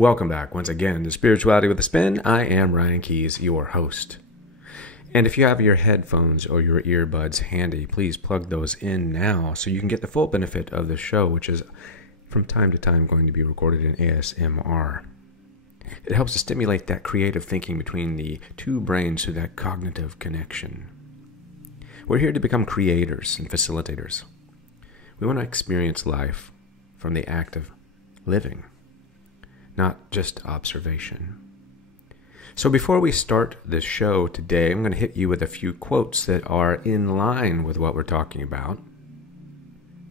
Welcome back once again to Spirituality with a Spin. I am Ryan Keys, your host. And if you have your headphones or your earbuds handy, please plug those in now so you can get the full benefit of the show, which is from time to time going to be recorded in ASMR. It helps to stimulate that creative thinking between the two brains through that cognitive connection. We're here to become creators and facilitators. We want to experience life from the act of living, not just observation. So before we start this show today, I'm going to hit you with a few quotes that are in line with what we're talking about.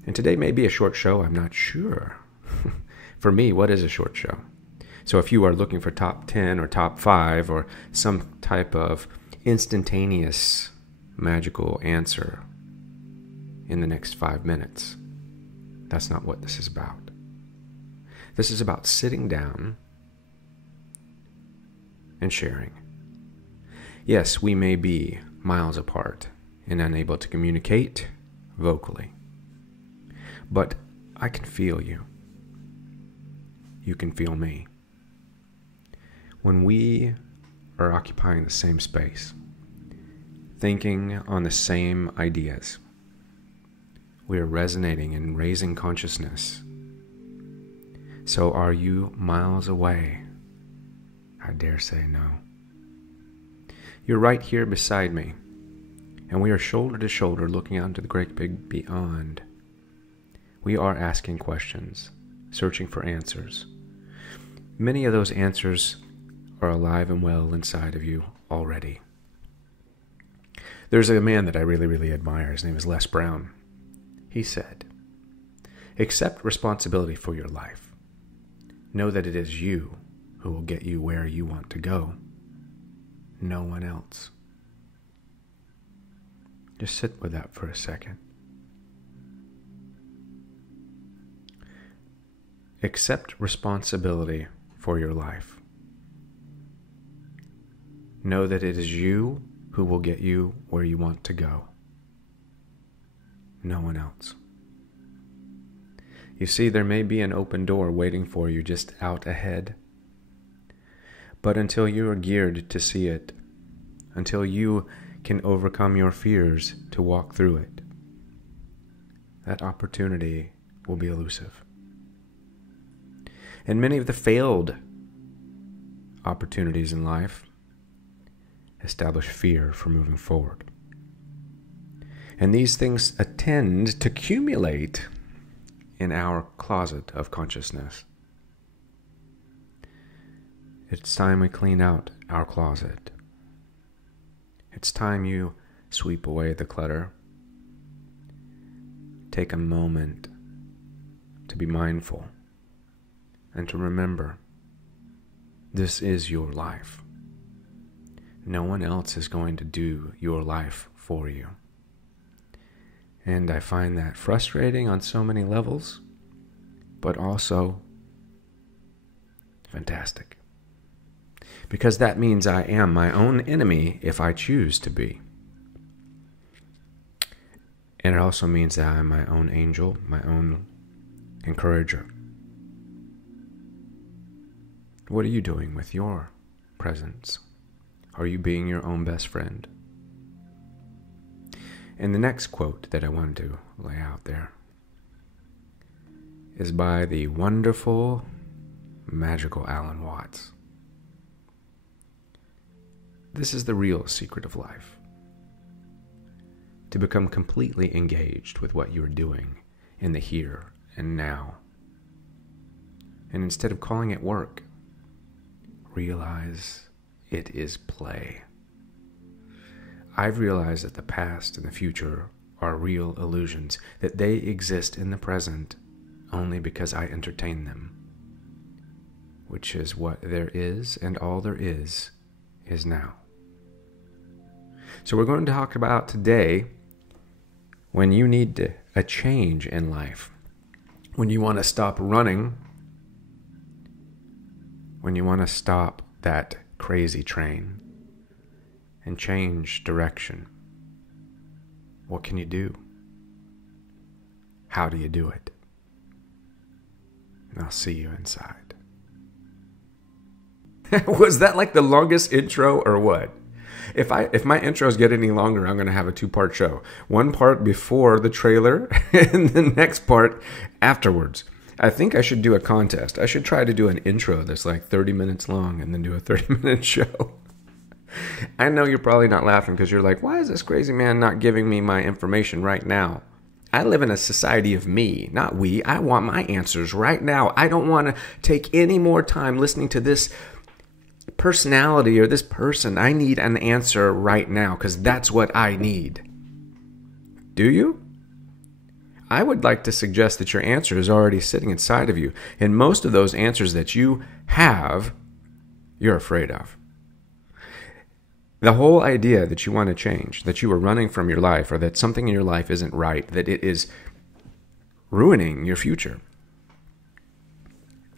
And today may be a short show, I'm not sure. For me, what is a short show? So if you are looking for top 10 or top 5 or some type of instantaneous magical answer in the next 5 minutes, that's not what this is about. This is about sitting down and sharing. Yes, we may be miles apart and unable to communicate vocally, but I can feel you. You can feel me. When we are occupying the same space, thinking on the same ideas, we are resonating and raising consciousness. So are you miles away? I dare say no. You're right here beside me, and we are shoulder to shoulder looking out into the great big beyond. We are asking questions, searching for answers. Many of those answers are alive and well inside of you already. There's a man that I really admire. His name is Les Brown. He said, "Accept responsibility for your life. Know that it is you who will get you where you want to go. No one else." Just sit with that for a second. Accept responsibility for your life. Know that it is you who will get you where you want to go. No one else. You see, there may be an open door waiting for you just out ahead. But until you are geared to see it, until you can overcome your fears to walk through it, that opportunity will be elusive. And many of the failed opportunities in life establish fear for moving forward. And these things tend to accumulate in our closet of consciousness. It's time we clean out our closet. It's time you sweep away the clutter. Take a moment to be mindful and to remember this is your life. No one else is going to do your life for you. And I find that frustrating on so many levels, but also fantastic. Because that means I am my own enemy if I choose to be. And it also means that I'm my own angel, my own encourager. What are you doing with your presence? Are you being your own best friend? And the next quote that I wanted to lay out there is by the wonderful, magical Alan Watts. This is the real secret of life. To become completely engaged with what you're doing in the here and now. And instead of calling it work, realize it is play. I've realized that the past and the future are real illusions, that they exist in the present only because I entertain them, which is what there is, and all there is now. So we're going to talk about today when you need a change in life, when you want to stop running, when you want to stop that crazy train and change direction. What can you do? How do you do it? And I'll see you inside. Was that like the longest intro or what? If my intros get any longer, I'm going to have a 2-part show. One part before the trailer and the next part afterwards. I think I should do a contest. I should try to do an intro that's like 30 minutes long and then do a 30-minute show. I know you're probably not laughing because you're like, why is this crazy man not giving me my information right now? I live in a society of me, not we. I want my answers right now. I don't want to take any more time listening to this personality or this person. I need an answer right now because that's what I need. Do you? I would like to suggest that your answer is already sitting inside of you. And most of those answers that you have, you're afraid of. The whole idea that you want to change, that you are running from your life, or that something in your life isn't right, that it is ruining your future.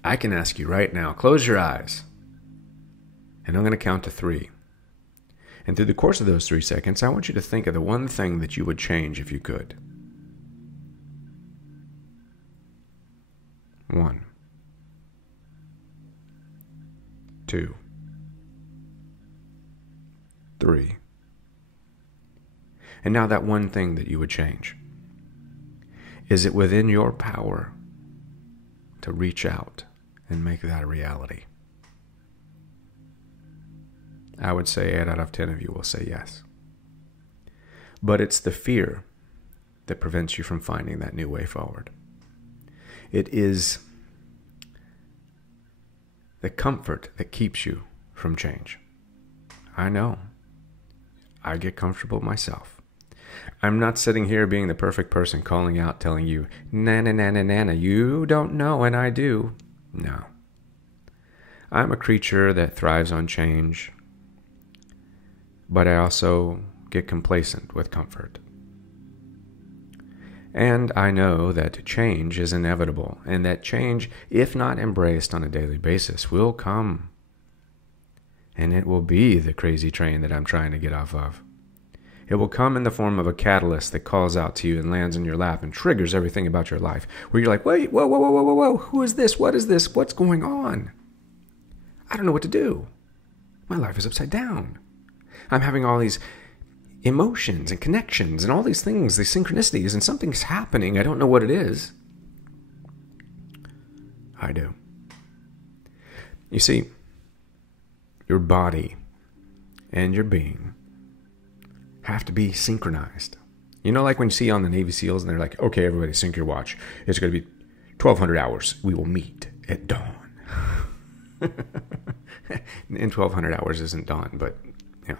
I can ask you right now, close your eyes. And I'm going to count to 3. And through the course of those 3 seconds, I want you to think of the one thing that you would change if you could. 1, 2, 3. And now that one thing that you would change. Is it within your power to reach out and make that a reality? I would say 8 out of 10 of you will say yes. But it's the fear that prevents you from finding that new way forward. It is the comfort that keeps you from change. I know. I get comfortable myself. I'm not sitting here being the perfect person calling out, telling you, nana, nana, nana, you don't know and I do. No. I'm a creature that thrives on change, but I also get complacent with comfort. And I know that change is inevitable, and that change, if not embraced on a daily basis, will come. And it will be the crazy train that I'm trying to get off of. It will come in the form of a catalyst that calls out to you and lands in your lap and triggers everything about your life, where you're like, wait, whoa, whoa, whoa, whoa, whoa, whoa, who is this? What is this? What's going on? I don't know what to do. My life is upside down. I'm having all these emotions and connections and all these things, these synchronicities, and something's happening. I don't know what it is. I do. You see, your body and your being have to be synchronized. You know, like when you see on the Navy SEALs and they're like, okay, everybody sync your watch. It's going to be 1,200 hours. We will meet at dawn. And 1,200 hours isn't dawn, but, you know.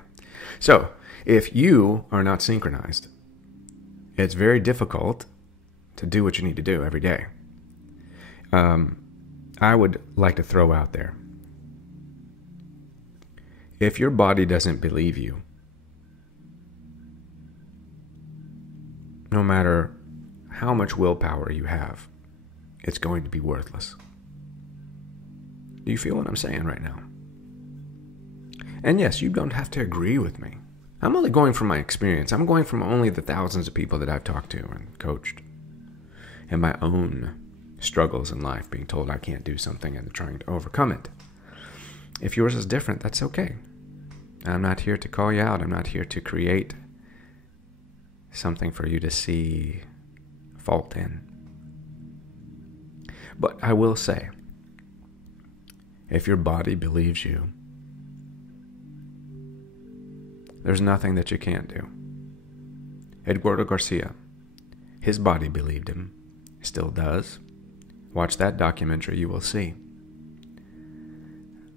So, if you are not synchronized, it's very difficult to do what you need to do every day. I would like to throw out there, if your body doesn't believe you, no matter how much willpower you have, it's going to be worthless. Do you feel what I'm saying right now? And yes, you don't have to agree with me. I'm only going from my experience. I'm going from only the thousands of people that I've talked to and coached, and my own struggles in life, being told I can't do something and trying to overcome it. If yours is different, that's okay. I'm not here to call you out. I'm not here to create something for you to see fault in. But I will say, if your body believes you, there's nothing that you can't do. Eduardo Garcia, his body believed him, still does. Watch that documentary, you will see.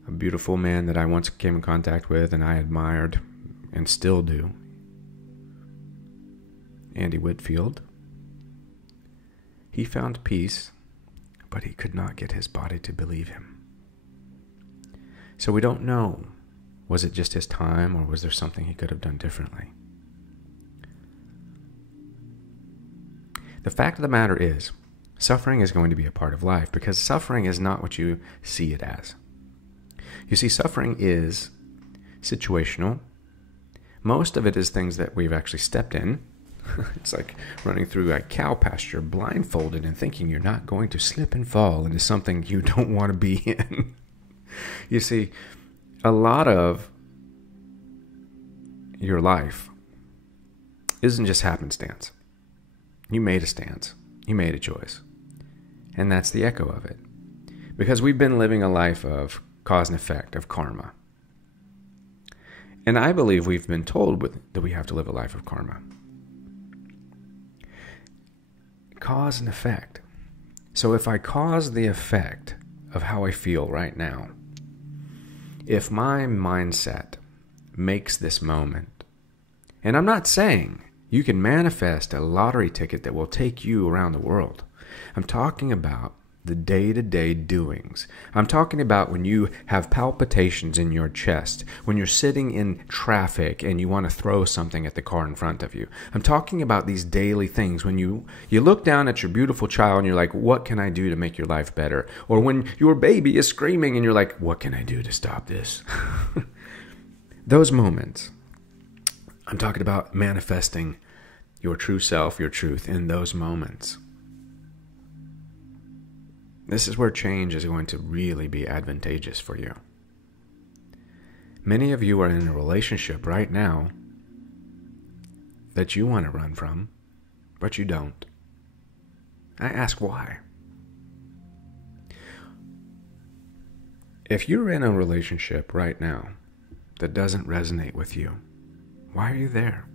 A beautiful man that I once came in contact with and I admired and still do. Andy Whitfield. He found peace, but he could not get his body to believe him. So we don't know. Was it just his time, or was there something he could have done differently? The fact of the matter is, suffering is going to be a part of life, because suffering is not what you see it as. You see, suffering is situational. Most of it is things that we've actually stepped in. It's like running through a cow pasture blindfolded and thinking you're not going to slip and fall into something you don't want to be in. You see, a lot of your life isn't just happenstance. You made a stance. You made a choice. And that's the echo of it. Because we've been living a life of cause and effect, of karma. And I believe we've been told that we have to live a life of karma. Cause and effect. So if I cause the effect of how I feel right now, if my mindset makes this moment, and I'm not saying you can manifest a lottery ticket that will take you around the world. I'm talking about the day-to-day doings. I'm talking about when you have palpitations in your chest, when you're sitting in traffic and you want to throw something at the car in front of you. I'm talking about these daily things when you look down at your beautiful child and you're like, what can I do to make your life better? Or when your baby is screaming and you're like, what can I do to stop this? Those moments. I'm talking about manifesting your true self, your truth in those moments. This is where change is going to really be advantageous for you. Many of you are in a relationship right now that you want to run from, but you don't. I ask why. If you're in a relationship right now that doesn't resonate with you, why are you there?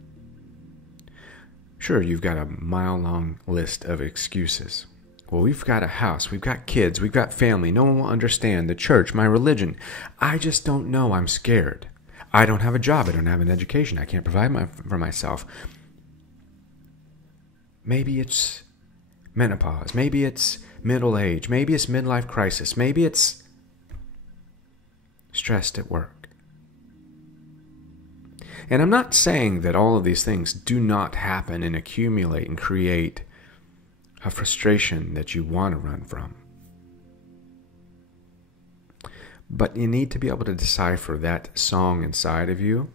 Sure, you've got a mile-long list of excuses. Well, we've got a house, we've got kids, we've got family, no one will understand, the church, my religion. I just don't know, I'm scared. I don't have a job, I don't have an education, I can't provide for myself. Maybe it's menopause, maybe it's middle age, maybe it's midlife crisis, maybe it's stressed at work. And I'm not saying that all of these things do not happen and accumulate and create a frustration that you want to run from. But you need to be able to decipher that song inside of you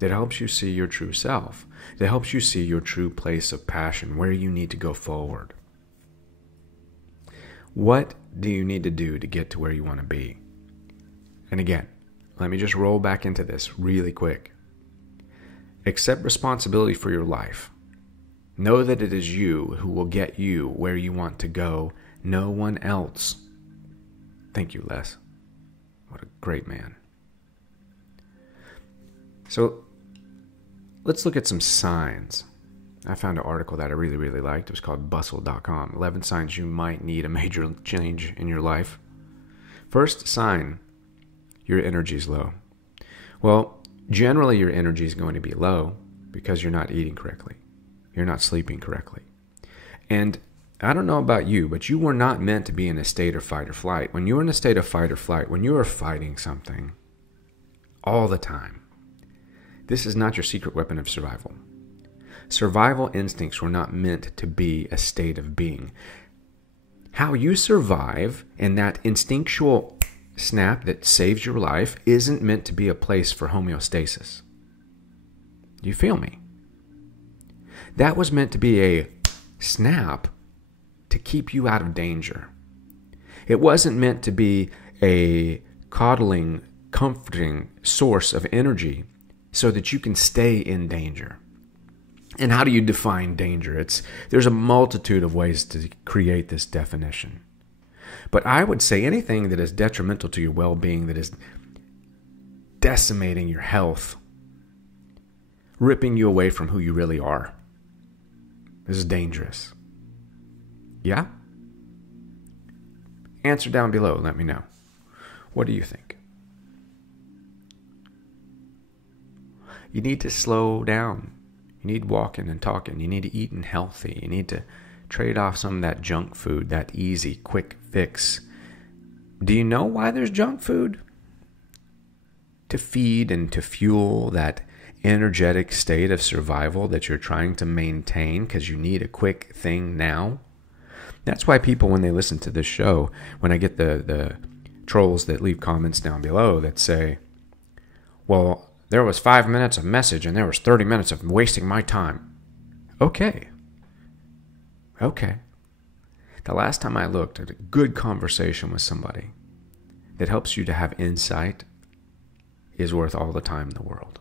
that helps you see your true self, that helps you see your true place of passion, where you need to go forward. What do you need to do to get to where you want to be? And again, let me just roll back into this really quick. Accept responsibility for your life. Know that it is you who will get you where you want to go, no one else. Thank you, Les. What a great man. So, let's look at some signs. I found an article that I really, really liked. It was called bustle.com. 11 signs you might need a major change in your life. First sign, your energy is low. Well, generally your energy is going to be low because you're not eating correctly. You're not sleeping correctly. And I don't know about you, but you were not meant to be in a state of fight or flight. When you're in a state of fight or flight, when you are fighting something all the time, this is not your secret weapon of survival. Survival instincts were not meant to be a state of being. How you survive and that instinctual snap that saves your life isn't meant to be a place for homeostasis. Do you feel me? That was meant to be a snap to keep you out of danger. It wasn't meant to be a coddling, comforting source of energy so that you can stay in danger. And how do you define danger? There's a multitude of ways to create this definition. But I would say anything that is detrimental to your well-being, that is decimating your health, ripping you away from who you really are, this is dangerous. Yeah? Answer down below. Let me know. What do you think? You need to slow down. You need walking and talking. You need to eat healthy. You need to trade off some of that junk food, that easy, quick fix. Do you know why there's junk food? To feed and to fuel that energetic state of survival that you're trying to maintain because you need a quick thing now. That's why people, when they listen to this show, when I get the trolls that leave comments down below that say, well, there was 5 minutes of message and there was 30 minutes of wasting my time. Okay. The last time I looked at a good conversation with somebody that helps you to have insight is worth all the time in the world.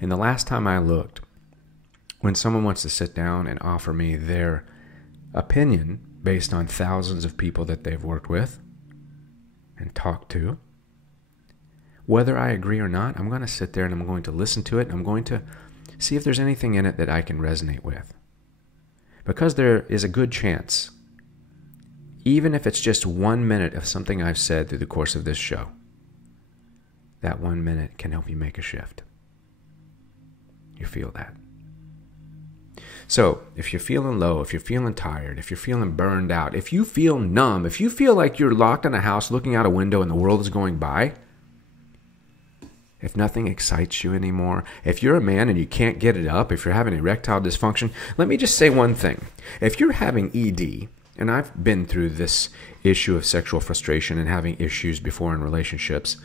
And the last time I looked, when someone wants to sit down and offer me their opinion based on thousands of people that they've worked with and talked to, whether I agree or not, I'm going to sit there and I'm going to listen to it, and I'm going to see if there's anything in it that I can resonate with. Because there is a good chance, even if it's just 1 minute of something I've said through the course of this show, that 1 minute can help you make a shift. You feel that. So, if you're feeling low, if you're feeling tired, if you're feeling burned out, if you feel numb, if you feel like you're locked in a house looking out a window and the world is going by, if nothing excites you anymore, if you're a man and you can't get it up, if you're having erectile dysfunction, let me just say one thing. If you're having ED, and I've been through this issue of sexual frustration and having issues before in relationships,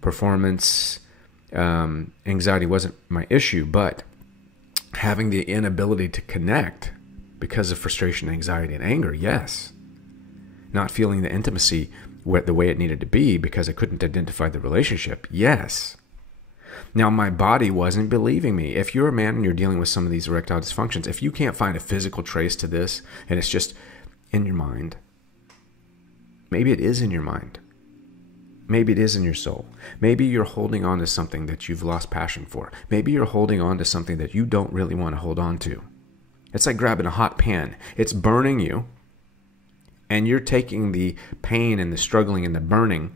performance, anxiety wasn't my issue, but having the inability to connect because of frustration, anxiety, and anger, yes. Not feeling the intimacy the way it needed to be because I couldn't identify the relationship, yes. Now, my body wasn't believing me. If you're a man and you're dealing with some of these erectile dysfunctions, if you can't find a physical trace to this and it's just in your mind, maybe it is in your mind. Maybe it is in your soul. Maybe you're holding on to something that you've lost passion for. Maybe you're holding on to something that you don't really want to hold on to. It's like grabbing a hot pan. It's burning you, and you're taking the pain and the struggling and the burning,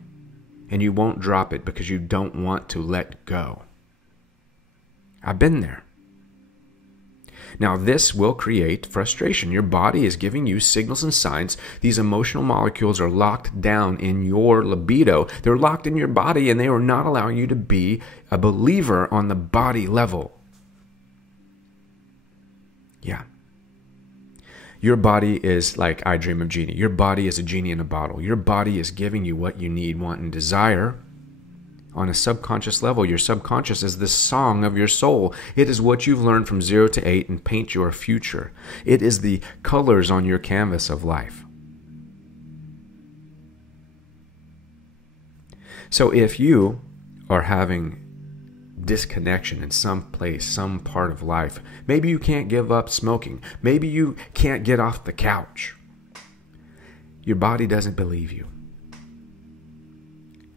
and you won't drop it because you don't want to let go. I've been there. Now, this will create frustration. Your body is giving you signals and signs. These emotional molecules are locked down in your libido. They're locked in your body, and they are not allowing you to be a believer on the body level. Yeah. Your body is like I Dream of Genie. Your body is a genie in a bottle. Your body is giving you what you need, want, and desire. On a subconscious level, your subconscious is the song of your soul. It is what you've learned from 0 to 8 and paint your future. It is the colors on your canvas of life. So if you are having disconnection in some place, some part of life, maybe you can't give up smoking, maybe you can't get off the couch, your body doesn't believe you.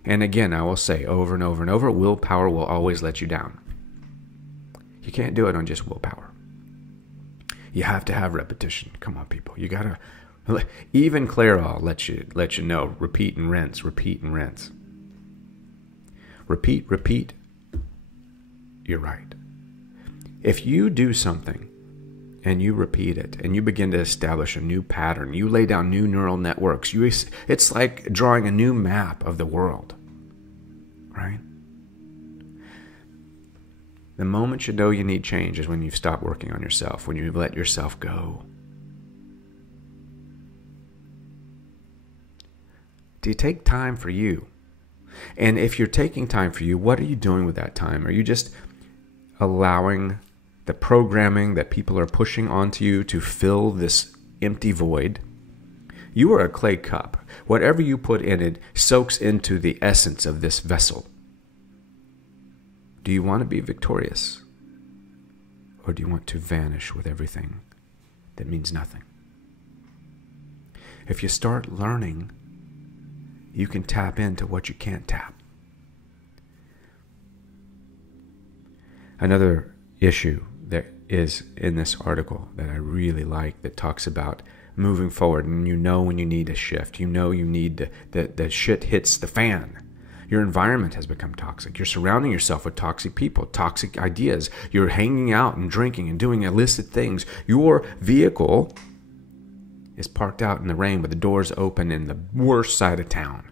And again, I will say over and over and over, willpower will always let you down. You can't do it on just willpower. You have to have repetition. Come on, people. You gotta. Even Clairol lets you know. Repeat and rinse. Repeat and rinse. Repeat, repeat. You're right. If you do something and you repeat it and you begin to establish a new pattern, you lay down new neural networks. It's like drawing a new map of the world. Right? The moment you know you need change is when you've stopped working on yourself, when you've let yourself go. Do you take time for you? And if you're taking time for you, what are you doing with that time? Are you just allowing the programming that people are pushing onto you to fill this empty void? You are a clay cup. Whatever you put in it soaks into the essence of this vessel. Do you want to be victorious? Or do you want to vanish with everything that means nothing? If you start learning, you can tap into what you can't tap. Another issue that is in this article that I really like that talks about moving forward, and you know when you need a shift. You know you need the shit hits the fan. Your environment has become toxic. You're surrounding yourself with toxic people, toxic ideas. You're hanging out and drinking and doing illicit things. Your vehicle is parked out in the rain with the doors open in the worst side of town.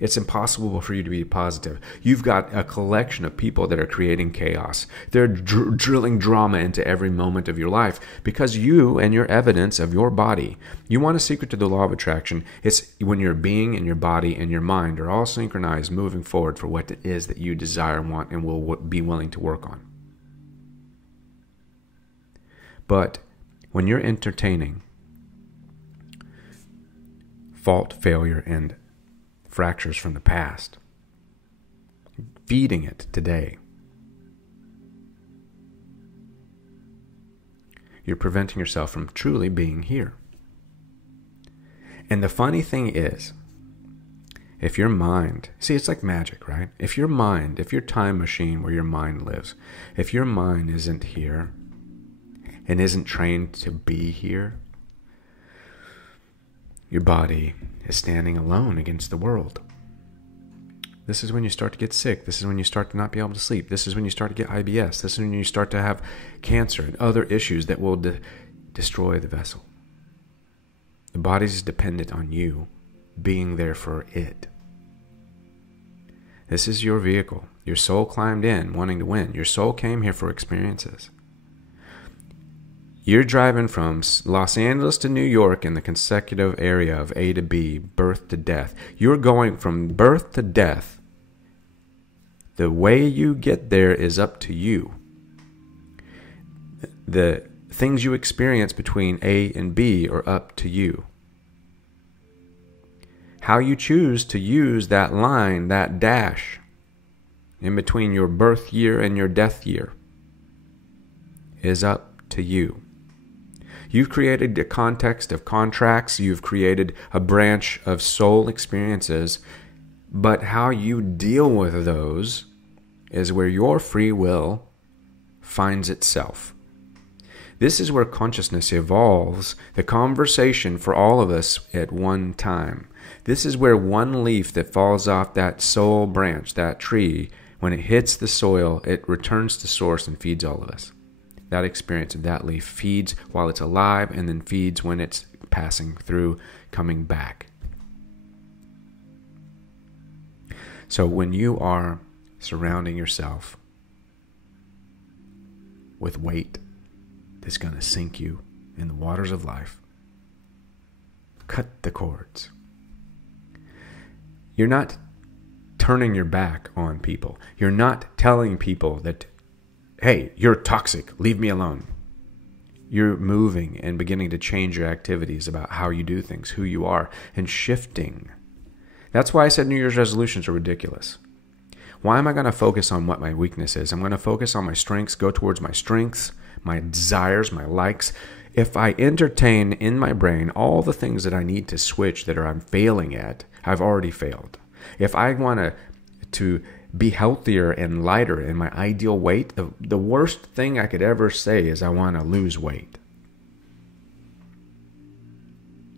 It's impossible for you to be positive. You've got a collection of people that are creating chaos. They're drilling drama into every moment of your life because you and your evidence of your body. You want a secret to the law of attraction. It's when your being and your body and your mind are all synchronized moving forward for what it is that you desire, want, and will be willing to work on. But when you're entertaining fault, failure, and fractures from the past. Feeding it today. You're preventing yourself from truly being here. And the funny thing is, if your mind, see, it's like magic, right? If your time machine where your mind lives, if your mind isn't here and isn't trained to be here, your body is standing alone against the world. This is when you start to get sick. This is when you start to not be able to sleep. This is when you start to get IBS. This is when you start to have cancer and other issues that will destroy the vessel. The body is dependent on you being there for it. This is your vehicle. Your soul climbed in wanting to win. Your soul came here for experiences. You're driving from Los Angeles to New York in the consecutive area of A to B, birth to death. You're going from birth to death. The way you get there is up to you. The things you experience between A and B are up to you. How you choose to use that line, that dash, in between your birth year and your death year is up to you. You've created a context of contracts. You've created a branch of soul experiences. But how you deal with those is where your free will finds itself. This is where consciousness evolves the conversation for all of us at one time. This is where one leaf that falls off that soul branch, that tree, when it hits the soil, it returns to source and feeds all of us. That experience of that leaf feeds while it's alive and then feeds when it's passing through, coming back. So when you are surrounding yourself with weight that's going to sink you in the waters of life, cut the cords. You're not turning your back on people. You're not telling people that, hey, you're toxic, leave me alone. You're moving and beginning to change your activities about how you do things, who you are, and shifting. That's why I said New Year's resolutions are ridiculous. Why am I going to focus on what my weakness is? I'm going to focus on my strengths, go towards my strengths, my desires, my likes. If I entertain in my brain all the things that I need to switch that I'm failing at, I've already failed. If I want to be healthier and lighter in my ideal weight, the worst thing I could ever say is I want to lose weight.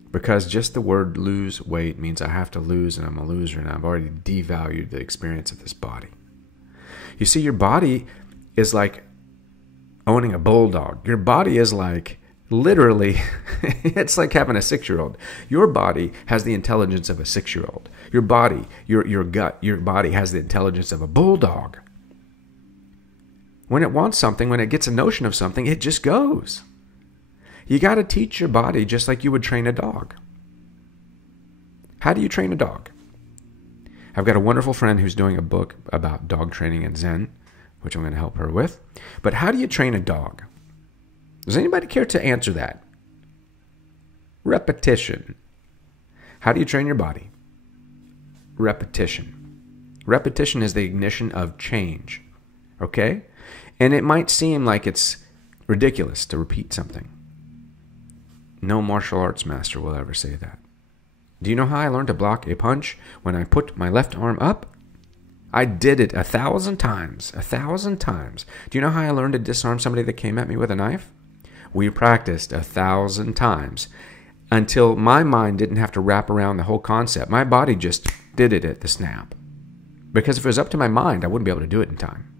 Because just the word lose weight means I have to lose and I'm a loser and I've already devalued the experience of this body. You see, your body is like owning a bulldog. Your body is like literally, it's like having a 6-year-old. Your body has the intelligence of a 6-year-old. Your body, your gut, your body has the intelligence of a bulldog. When it wants something, when it gets a notion of something, it just goes. You got to teach your body just like you would train a dog. How do you train a dog? I've got a wonderful friend who's doing a book about dog training and Zen, which I'm going to help her with. But how do you train a dog? Does anybody care to answer that? Repetition. How do you train your body? Repetition. Repetition is the ignition of change. Okay? And it might seem like it's ridiculous to repeat something. No martial arts master will ever say that. Do you know how I learned to block a punch when I put my left arm up? I did it 1,000 times. 1,000 times. Do you know how I learned to disarm somebody that came at me with a knife? We practiced 1,000 times until my mind didn't have to wrap around the whole concept. My body just did it at the snap. Because if it was up to my mind, I wouldn't be able to do it in time.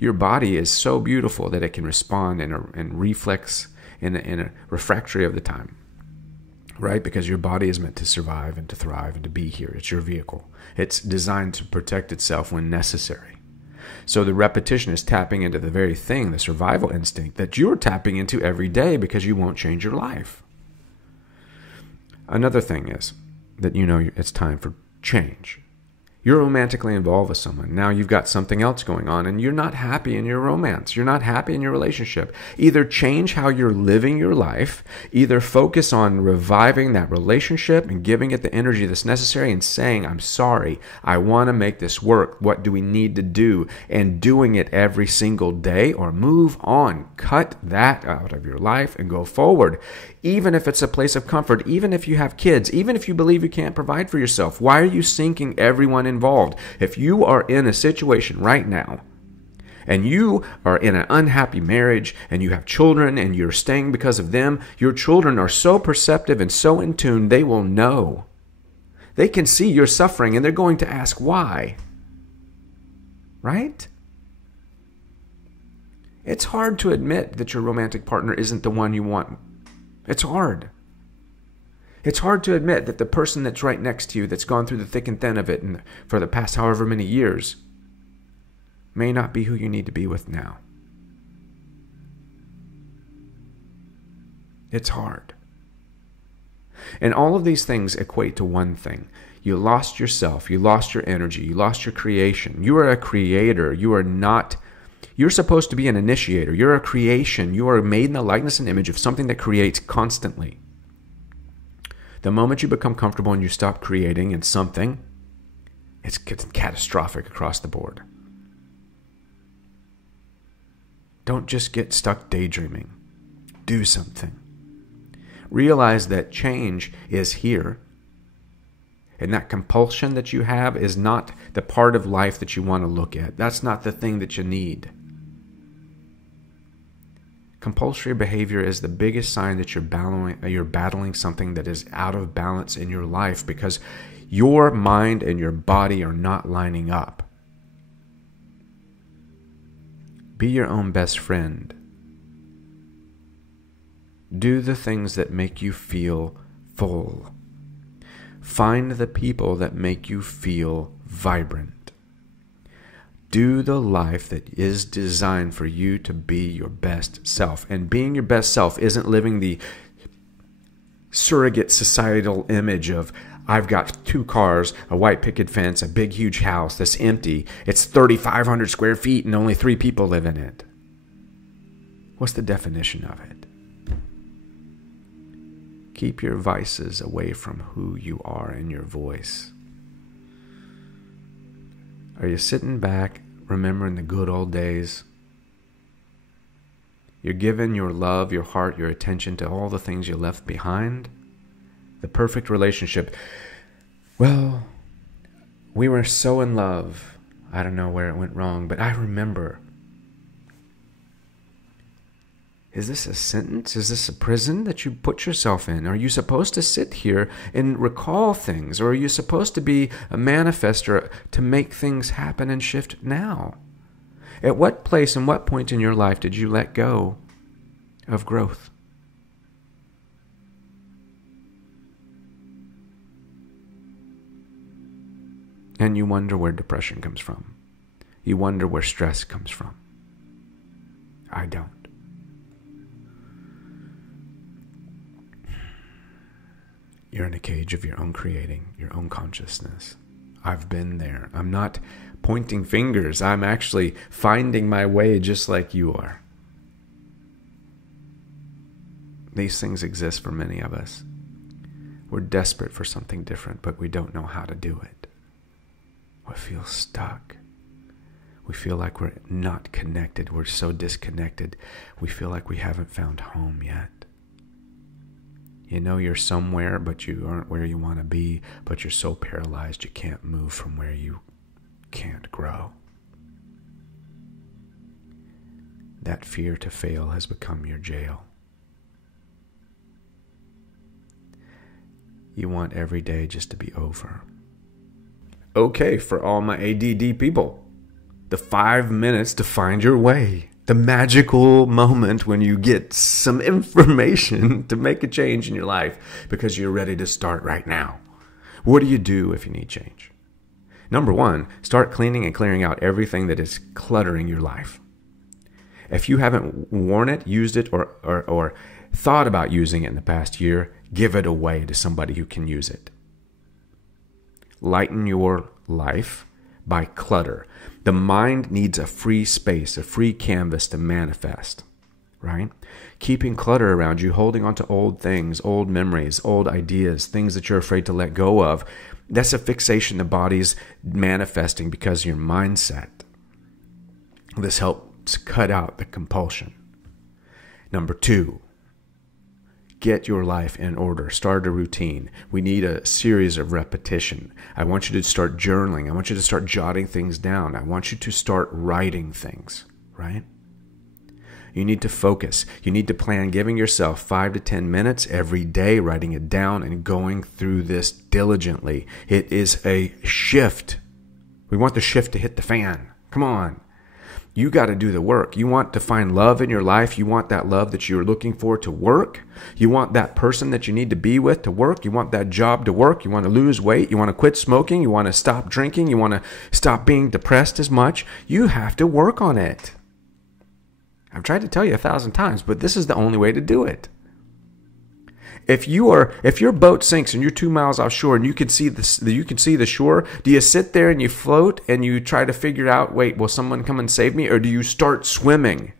Your body is so beautiful that it can respond and reflex in a refractory of the time. Right? Because your body is meant to survive and to thrive and to be here. It's your vehicle. It's designed to protect itself when necessary. So the repetition is tapping into the very thing, the survival instinct, that you're tapping into every day because you won't change your life. Another thing is that you know it's time for change. You're romantically involved with someone. Now you've got something else going on and you're not happy in your romance. You're not happy in your relationship. Either change how you're living your life, either focus on reviving that relationship and giving it the energy that's necessary and saying, I'm sorry, I want to make this work. What do we need to do? And doing it every single day, or move on. Cut that out of your life and go forward. Even if it's a place of comfort, even if you have kids, even if you believe you can't provide for yourself, why are you sinking everyone involved? If you are in a situation right now and you are in an unhappy marriage and you have children and you're staying because of them, your children are so perceptive and so in tune, they will know. They can see you're suffering and they're going to ask why. Right? It's hard to admit that your romantic partner isn't the one you want. It's hard. It's hard to admit that the person that's right next to you, that's gone through the thick and thin of it and for the past however many years, may not be who you need to be with now. It's hard. And all of these things equate to one thing. You lost yourself. You lost your energy. You lost your creation. You are a creator. You are not... You're supposed to be an initiator. You're a creation. You are made in the likeness and image of something that creates constantly. The moment you become comfortable and you stop creating in something, it's catastrophic across the board. Don't just get stuck daydreaming. Do something. Realize that change is here. And that compulsion that you have is not the part of life that you want to look at. That's not the thing that you need. Compulsory behavior is the biggest sign that you're battling something that is out of balance in your life, because your mind and your body are not lining up. Be your own best friend. Do the things that make you feel full. Find the people that make you feel vibrant. Do the life that is designed for you to be your best self. And being your best self isn't living the surrogate societal image of, I've got 2 cars, a white picket fence, a big huge house that's empty. It's 3,500 square feet and only 3 people live in it. What's the definition of it? Keep your vices away from who you are and your voice. Are you sitting back, remembering the good old days? You're giving your love, your heart, your attention to all the things you left behind? The perfect relationship. Well, we were so in love. I don't know where it went wrong, but I remember. Is this a sentence? Is this a prison that you put yourself in? Are you supposed to sit here and recall things? Or are you supposed to be a manifester to make things happen and shift now? At what place and what point in your life did you let go of growth? And you wonder where depression comes from. You wonder where stress comes from. I don't. You're in a cage of your own creating, your own consciousness. I've been there. I'm not pointing fingers. I'm actually finding my way just like you are. These things exist for many of us. We're desperate for something different, but we don't know how to do it. We feel stuck. We feel like we're not connected. We're so disconnected. We feel like we haven't found home yet. You know you're somewhere, but you aren't where you want to be, but you're so paralyzed you can't move from where you can't grow. That fear to fail has become your jail. You want every day just to be over. Okay, for all my ADD people, the 5 minutes to find your way. The magical moment when you get some information to make a change in your life because you're ready to start right now. What do you do if you need change? Number 1, start cleaning and clearing out everything that is cluttering your life. If you haven't worn it, used it, or thought about using it in the past year, give it away to somebody who can use it. Lighten your life by clutter. The mind needs a free space, a free canvas to manifest, right? Keeping clutter around you, holding on to old things, old memories, old ideas, things that you're afraid to let go of, that's a fixation the body's manifesting because of your mindset. This helps cut out the compulsion. Number 2, get your life in order. Start a routine. We need a series of repetition. I want you to start journaling. I want you to start jotting things down. I want you to start writing things, right? You need to focus. You need to plan giving yourself 5 to 10 minutes every day, writing it down and going through this diligently. It is a shift. We want the shift to hit the fan. Come on. You got to do the work. You want to find love in your life. You want that love that you're looking for to work. You want that person that you need to be with to work. You want that job to work. You want to lose weight. You want to quit smoking. You want to stop drinking. You want to stop being depressed as much. You have to work on it. I've tried to tell you 1,000 times, but this is the only way to do it. If your boat sinks and you're 2 miles offshore and you can see the shore, do you sit there and you float and you try to figure out, wait, will someone come and save me? Or do you start swimming?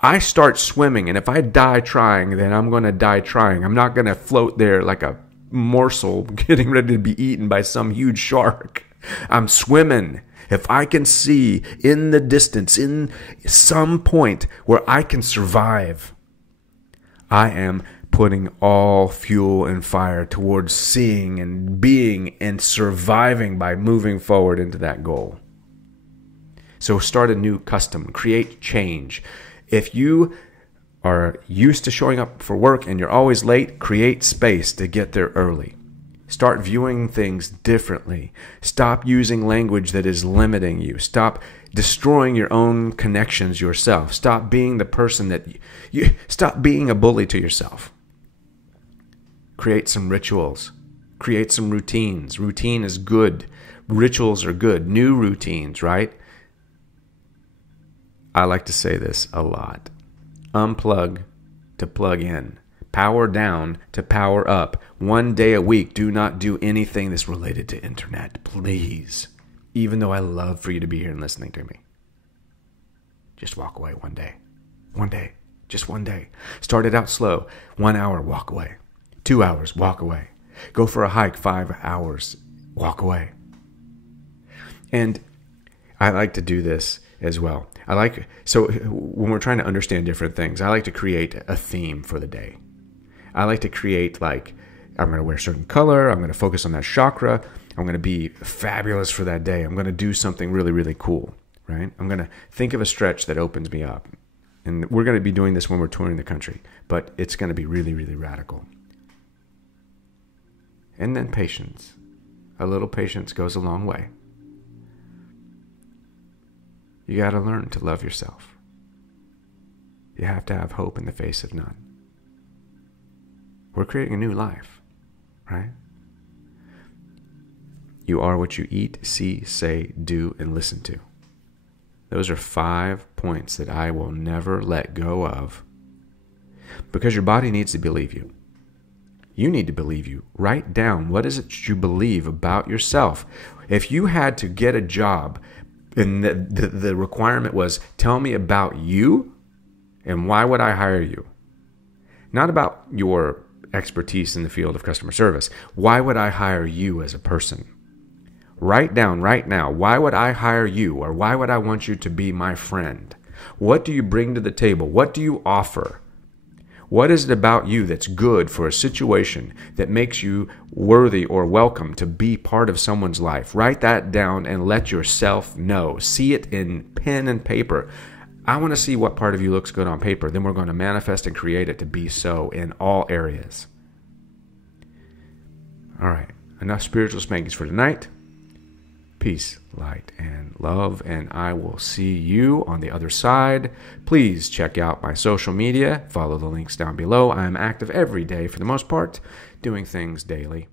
I start swimming, and if I die trying, then I'm going to die trying. I'm not going to float there like a morsel getting ready to be eaten by some huge shark. I'm swimming. If I can see in the distance, in some point where I can survive, I am putting all fuel and fire towards seeing and being and surviving by moving forward into that goal. So start a new custom, create change. If you are used to showing up for work and you're always late, create space to get there early. Start viewing things differently. Stop using language that is limiting you. Stop destroying your own connections yourself. Stop being the person that stop being a bully to yourself. Create some rituals. Create some routines. Routine is good. Rituals are good. New routines, right? I like to say this a lot. Unplug to plug in. Power down to power up. 1 day a week. Do not do anything that's related to internet, please. Even though I love for you to be here and listening to me. Just walk away 1 day. 1 day. Just 1 day. Start it out slow. 1 hour, walk away. 2 hours, walk away. Go for a hike, 5 hours, walk away. And I like to do this as well. So when we're trying to understand different things, I like to create a theme for the day. I like to create, like, I'm going to wear a certain color. I'm going to focus on that chakra. I'm going to be fabulous for that day. I'm going to do something really, really cool, right? I'm going to think of a stretch that opens me up. And we're going to be doing this when we're touring the country, but it's going to be really, really radical. And then patience. A little patience goes a long way. You got to learn to love yourself. You have to have hope in the face of none. We're creating a new life, right? You are what you eat, see, say, do, and listen to. Those are 5 points that I will never let go of because your body needs to believe you. You need to believe you. Write down what is it you believe about yourself. If you had to get a job and the requirement was, tell me about you and why would I hire you? Not about your expertise in the field of customer service. Why would I hire you as a person? Write down right now, why would I hire you, or why would I want you to be my friend? What do you bring to the table? What do you offer? What is it about you that's good for a situation that makes you worthy or welcome to be part of someone's life? Write that down and let yourself know. See it in pen and paper. I want to see what part of you looks good on paper. Then we're going to manifest and create it to be so in all areas. All right. Enough spiritual spankies for tonight. Peace, light, and love. And I will see you on the other side. Please check out my social media. Follow the links down below. I am active every day for the most part, doing things daily.